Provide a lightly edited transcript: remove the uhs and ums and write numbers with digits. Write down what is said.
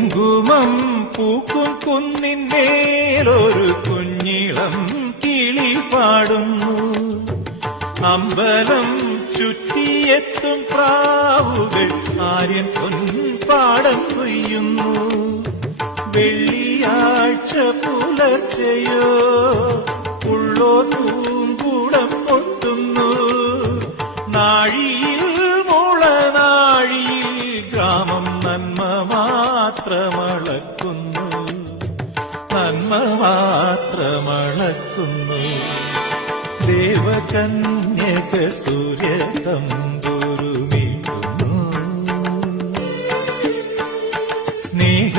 കുങ്കുമം പൂക്കും കുന്നിന്മേലൊരു കുഞ്ഞിളം കിളി പാടുന്നു. അമ്പലം ചുറ്റിയെത്തും പ്രാവുകൾ ആര്യൻ പൊൻപാടം കൊയ്യുന്നു. വെള്ളിയാഴ്ച പുലർച്ചയോ ഉള്ളോ പൂങ്കൂടം കൊത്തുന്നു. നാഴിയിൽ മുളനാഴിയിൽ ഗ്രാമം നന്മ മാത്രമളക്കുന്നു, നന്മ മാത്രമളക്കുന്നു. ദേവകന്യക സൂര്യതമ്പുരുമീട്ടുന്നു. സ്നേഹ